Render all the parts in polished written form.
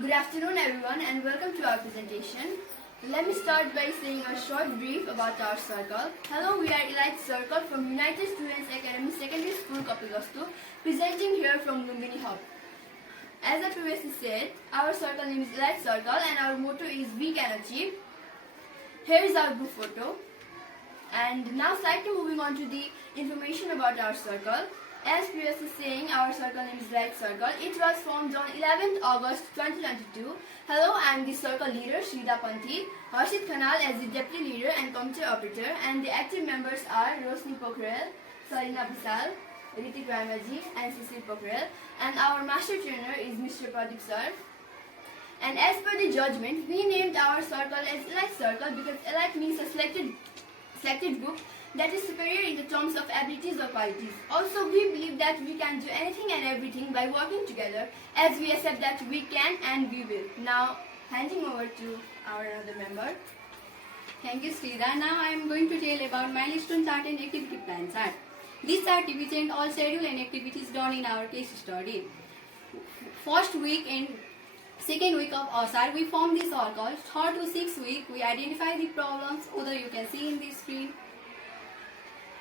Good afternoon everyone and welcome to our presentation. Let me start by saying a short brief about our circle. Hello, we are Elite Circle from United Students Academy Secondary School, Kapilvastu, presenting here from Lumbini Hub. As I previously said, our circle name is Elite Circle and our motto is We Can Achieve. Here is our group photo. And now slightly moving on to the information about our circle. As previously saying, our circle name is Elite Circle. It was formed on 11th August 2022. Hello, I am the circle leader Shrida Panthi, Harshit Khanal as the deputy leader and committee operator, and the active members are Rosni Pokhrel, Sarina Bisal, Ritik Ramaji and Cecil Pokhrel, and our master trainer is Mr. Pradeep sir. And as per the judgment, we named our circle as Elite Circle because Elite means a selected group that is superior in the terms of abilities or qualities. Also, we believe that we can do anything and everything by working together, as we accept that we can and we will. Now, handing over to our another member. Thank you, Srida. Now I am going to tell about milestone chart and activity plan chart. This chart represents all schedule and activities done in our case study. First week and second week of ASAR, we form this circle. Third to sixth week, we identify the problems, although you can see in the screen.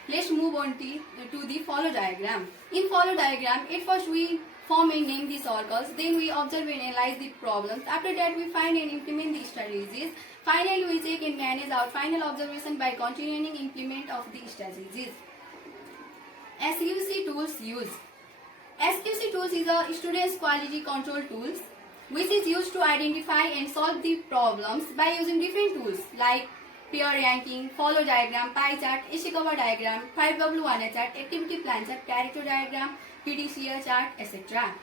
Let's move on to the follow diagram. In follow diagram, at first we form and name the circles, then we observe and analyze the problems. After that, we find and implement the strategies. Finally, we check and manage our final observation by continuing implement of the strategies. SQC tools use. SQC tools is a student's quality control tools, which is used to identify and solve the problems by using different tools like peer ranking, follow diagram, pie chart, issue cover diagram, 5W1 chart, activity plan chart, character diagram, PDCA chart, etc.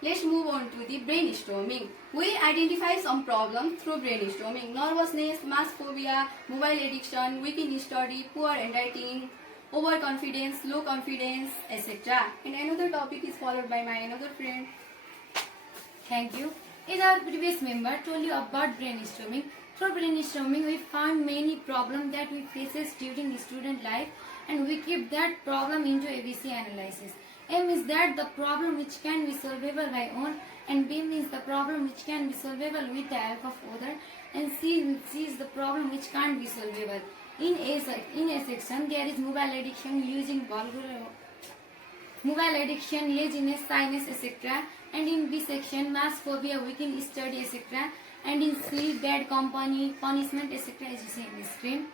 Let's move on to the brainstorming. We identify some problems through brainstorming: nervousness, mass phobia, mobile addiction, weak in study, poor handwriting, overconfidence, low confidence, etc. And another topic is followed by my another friend. Thank you. As our previous member told you about brainstorming, through brainstorming we found many problems that we faces during student life and we keep that problem into ABC analysis. A means that the problem which can be solvable by own, and B means the problem which can be solvable with the help of other, and C is the problem which can't be solvable. In A section there is mobile addiction, using vulgar, mobile addiction, laziness, shyness, etc. And in B section, mass phobia, weak in study, etc. And in C, bad company, punishment, etc. as you see in the screen.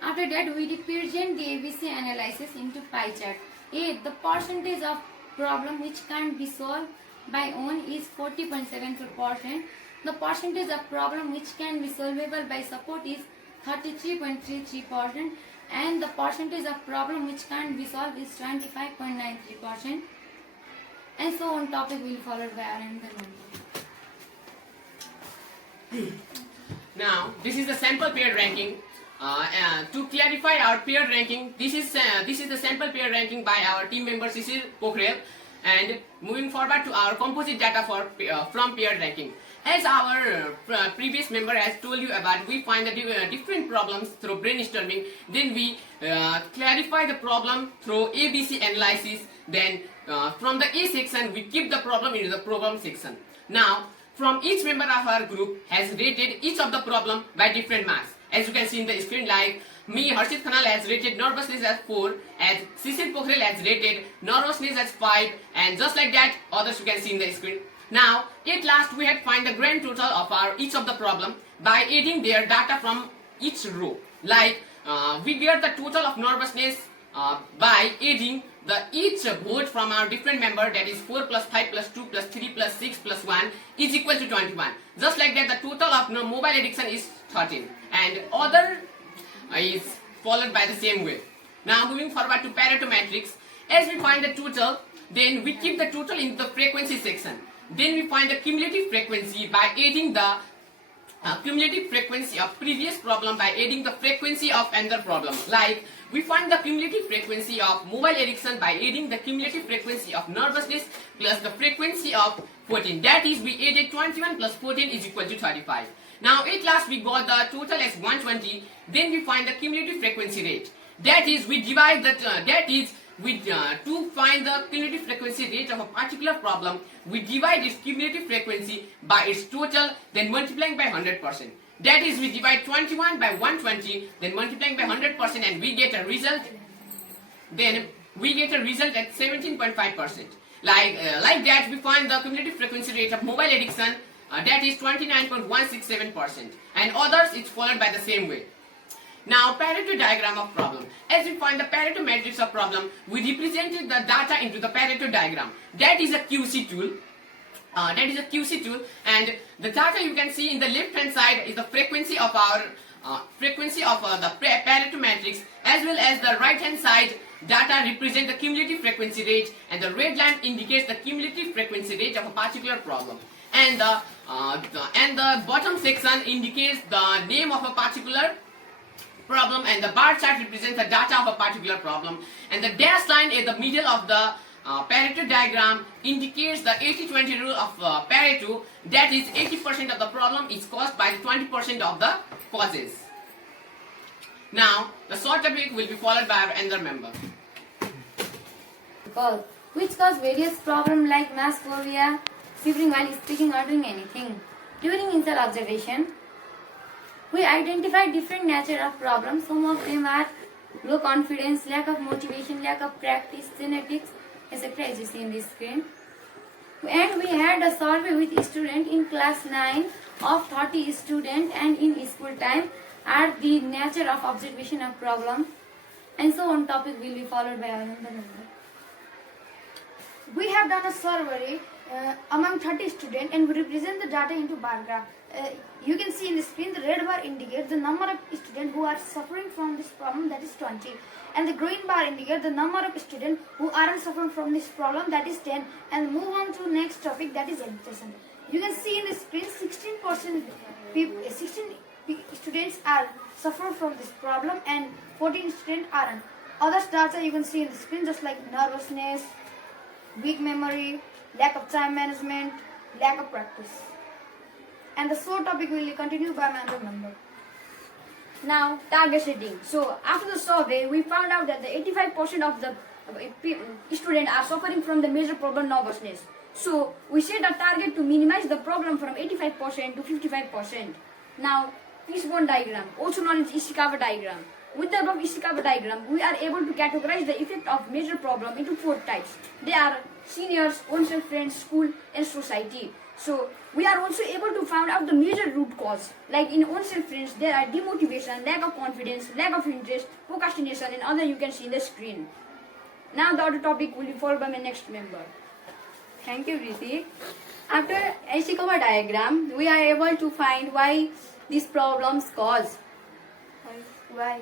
After that, we represent the ABC analysis into pie chart. A, the percentage of problem which can't be solved by own is 40.73%. The percentage of problem which can be solvable by support is 33.33%. And the percentage of problem which can't be solved is 25.93%. And so on topic will follow by our another member. Now, this is the sample peer ranking. To clarify our peer ranking, this is the sample peer ranking by our team member Cecil Pokhrel. And moving forward to our composite data from peer ranking. As our previous member has told you about, we find the different problems through brainstorming. Then we clarify the problem through ABC analysis. Then from the A section, we keep the problem into the problem section. Now, from each member of our group has rated each of the problem by different marks. As you can see in the screen, like me, Harshit Khanal has rated nervousness as 4, as Cecil Pokhrel has rated nervousness as 5, and just like that, others you can see in the screen. Now, at last we had find the grand total of each of the problem by adding their data from each row. Like we get the total of nervousness by adding each vote from our different member, that is 4 plus 5 plus 2 plus 3 plus 6 plus 1 is equal to 21. Just like that, the total of mobile addiction is 13 and other is followed by the same way. Now moving forward to Pareto matrix, as we find the total, then we keep the total in the frequency section. Then we find the cumulative frequency by adding the cumulative frequency of previous problem by adding the frequency of another problem. Like we find the cumulative frequency of mobile addiction by adding the cumulative frequency of nervousness plus the frequency of 14. That is, we added 21 plus 14 is equal to 35. Now at last we got the total as 120. Then we find the cumulative frequency rate. That is, we divide that. That is, to find the cumulative frequency rate of a particular problem, we divide its cumulative frequency by its total, then multiplying by 100%. That is, we divide 21 by 120, then multiplying by 100%, and we get a result. Then we get a result at 17.5%. Like that, we find the cumulative frequency rate of mobile addiction, that is 29.167%, and others it's followed by the same way. Now, Pareto diagram of problem. As we find the Pareto matrix of problem, we represented the data into the Pareto diagram. That is a QC tool. And the data you can see in the left hand side is the frequency of our the Pareto matrix, as well as the right hand side data represent the cumulative frequency rate, and the red line indicates the cumulative frequency rate of a particular problem, and the bottom section indicates the name of a particular problem, and the bar chart represents the data of a particular problem, and the dash line in the middle of the Pareto diagram indicates the 80-20 rule of Pareto, that is 80% of the problem is caused by 20% of the causes. Now, the short topic will be followed by our another member. Which cause various problems like mass phobia, shivering while speaking or doing anything. During initial observation, we identify different nature of problems. Some of them are low confidence, lack of motivation, lack of practice, genetics, etc. as you see in this screen. And we had a survey with students in class 9 of 30 students, and in school time are the nature of observation of problem, and so on topic will be followed by another member. We have done a survey among 30 students, and we represent the data into bar graph. You can see in the screen the red bar indicates the number of students who are suffering from this problem, that is 20, and the green bar indicates the number of students who aren't suffering from this problem, that is 10. And move on to next topic, that is education. You can see in the screen 16% students are suffering from this problem and 14 students aren't. Other data you can see in the screen just like nervousness, weak memory, lack of time management, lack of practice. And the short topic will be continued by my other member. Now, target setting. So, after the survey, we found out that the 85% of the students are suffering from the major problem nervousness. So, we set a target to minimize the problem from 85% to 55%. Now, fishbone diagram, also known as Ishikawa diagram. With the above Ishikawa diagram, we are able to categorize the effect of major problem into 4 types. They are seniors, oneself, friends, school, and society. So, we are also able to find out the major root cause. Like in oneself friends, there are demotivation, lack of confidence, lack of interest, procrastination, and other you can see in the screen. Now, the other topic will be followed by my next member. Thank you, Ritik. After Ishikawa diagram, we are able to find why these problems cause. Why?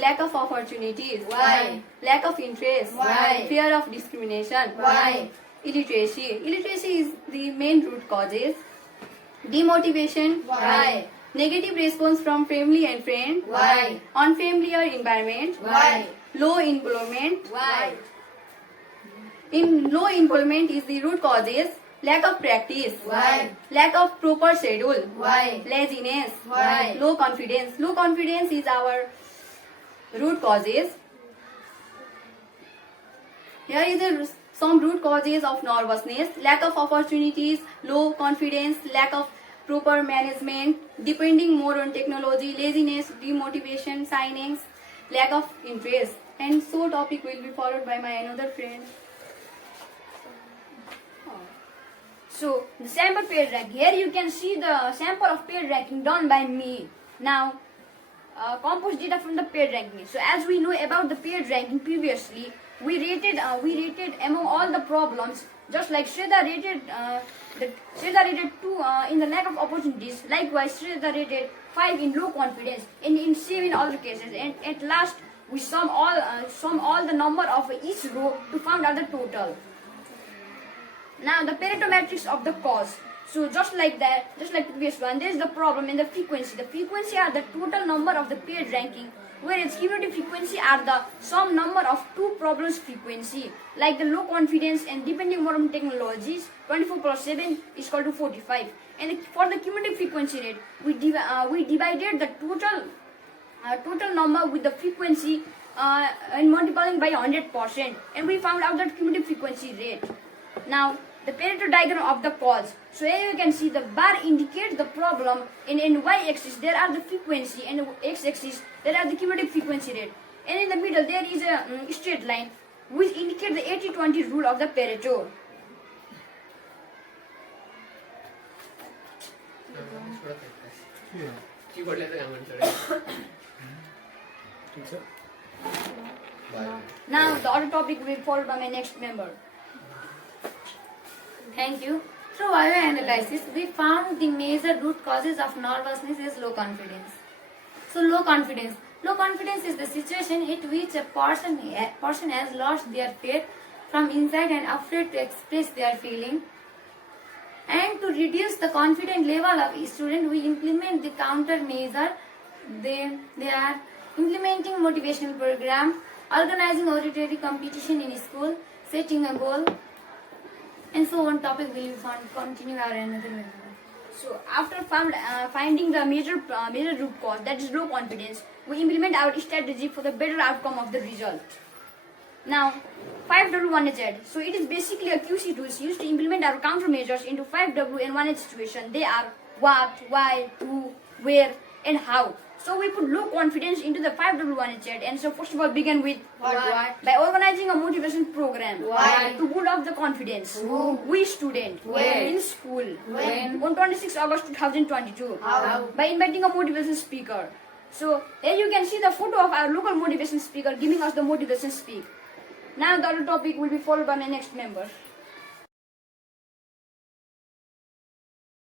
Lack of opportunities. Why? Lack of interest. Why? Fear of discrimination. Why? Illiteracy. Illiteracy is the main root causes. Demotivation. Why? Negative response from family and friends. Why? Unfamiliar environment. Why? Low employment. Why? In low employment is the root causes. Lack of practice. Why? Lack of proper schedule. Why? Laziness. Why? Low confidence. Low confidence is our root causes. Here is some root causes of nervousness. Lack of opportunities, low confidence, lack of proper management, depending more on technology, laziness, demotivation, signings, lack of interest. And so topic will be followed by my another friend. So, the sample pair ranking. Here you can see the sample of pair ranking done by me. Now, compose data from the pair ranking. So, as we know about the pair ranking previously, we rated among all the problems. Just like Shreya rated 2 in the lack of opportunities. Likewise, Shreya rated 5 in low confidence. And in 7 other cases. And at last, we sum all the number of each row to find out the total. Now the Pareto matrix of the cause. So just like previous one, there is the problem in the frequency. The frequency are the total number of the paired ranking, whereas cumulative frequency are the sum number of 2 problems frequency. Like the low confidence and depending more on technologies, 24 plus 7 is equal to 45. And for the cumulative frequency rate, we divided the total number with the frequency and multiplying by 100%, and we found out that cumulative frequency rate. Now, the Pareto diagram of the cause. So here you can see the bar indicates the problem, and in y-axis there are the frequency, and in x-axis there are the cumulative frequency rate. And in the middle there is a straight line which indicates the 80-20 rule of the Pareto. कीबोर्डले चाहिँ काम गर्छ Now the other topic will be followed by my next member. Thank you. Through bioanalysis, we found the major root causes of nervousness is low confidence. So low confidence. Low confidence is the situation at which a person has lost their faith from inside and afraid to express their feeling. And to reduce the confident level of a student, we implement the countermeasure. They are implementing motivational program, organizing auditory competition in school, setting a goal, and so on. Topic will be continue our another member. So after finding the major root cause, that is low confidence, we implement our strategy for the better outcome of the result. Now, 5W1H. So it is basically a QC tools used to implement our countermeasures into 5W and 1H situation. They are what, why, who, where, and how. So we put low confidence into the 5W1H. And so first of all, begin with What? by organizing a motivation program. Why? To build up the confidence. Who? We student. Where? In school. When? On 26 August 2022. How? By inviting a motivation speaker. So here you can see the photo of our local motivation speaker giving us the motivation speak. Now the other topic will be followed by my next member.